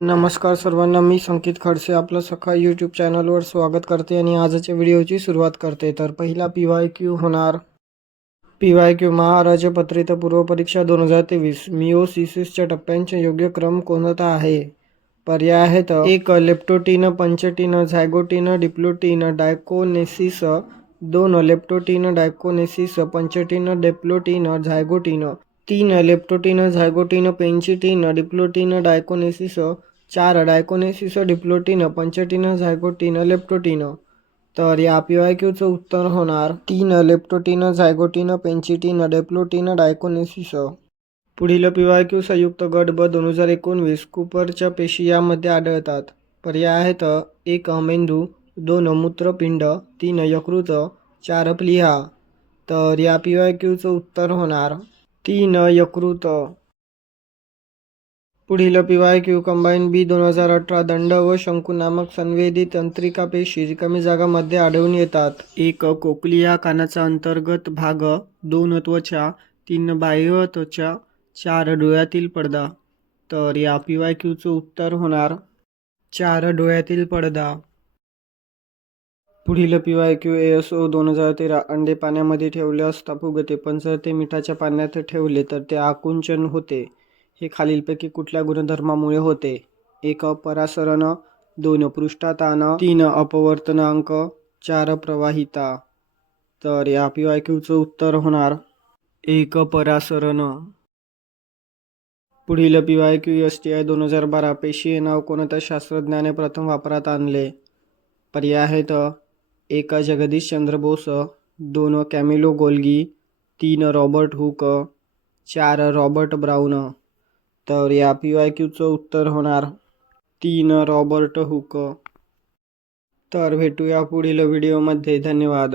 नमस्कार सर्वांना मी संकेत खडसे आपलं सखा यूट्यूब चॅनलवर स्वागत करते आणि आजच्या व्हिडिओची सुरुवात करते. तर पहिला पी वाय क्यू होणार. पी वाय क्यू महाराज्य पत्रित पूर्वपरीक्षा दोन हजार तेवीस. मिओसिसिसच्या टप्प्यांचे योग्य क्रम कोणता आहे? पर्याय आहेत. एक लेप्टोटीन पंचटीन झायगोटीन डिप्लोटीन डायकोनेसिस. दोन लेप्टोटीन डायकोनेसिस पंचटीन डेप्लोटीन झायगोटीन तीन लेप्टोटीन झायगोटीन पेन्चिटीन डिप्लोटीन डायकोनेसिस चार डायकोनेसिस डिप्लोटीन पंचटीन झायगोटीन लेप्टोटीन तर या पी वाय क्यूचं उत्तर होणार तीन लेप्टोटीन झायगोटीन पेन्चिटीन डेप्लोटीन डायकोनेसिस. पुढील पी वाय क्यू संयुक्त गट ब दोन हजार एकोणवीस कुपरच्या पेशी यामध्ये आढळतात. पर्याय आहेत एक मेंदू दोन मूत्रपिंड तीन यकृत चार प्लिहा. तर या पी वाय क्यूचं उत्तर होणार तीन यकृत. पुढील P Y Q combine B दोन हजार अठरा दंड व शंकू नामक संवेदी तंत्रिका पेशी कमी जागामध्ये आढळून येतात. एक कोकलिया कानाचा अंतर्गत भाग दोन त्वचा तीन बाह्य त्वचा चार डोळ्यातील पडदा. तर या पी वाय क्यूचं उत्तर होणार चार डोळ्यातील पडदा. पुढील P Y Q S O दोन हजार तेरा अंडे पाण्यामध्ये ठेवल्यास फुगते पण जर ते मिठाच्या पाण्यात ठेवले तर ते आकुंचन होते. हे खालीलपैकी कुठल्या गुणधर्मामुळे होते? एक परासरण दोन पृष्ठातान तीन अपवर्तनांक. चार प्रवाहिता. तर या पी वाय क्यूचं उत्तर होणार एक परासरण पुढील P Y Q S T I दोन हजार बारा पेशी हे नाव कोणत्या शास्त्रज्ञाने प्रथम वापरात आणले? पर्याय आहेत एक जगदीश चंद्र बोस दोन कॅमिलो गोल्गी तीन रॉबर्ट हुक चार रॉबर्ट ब्राऊन. तर या पी वाय क्यूचं उत्तर होणार तीन रॉबर्ट हुक. तर भेटूया पुढील व्हिडिओमध्ये. धन्यवाद.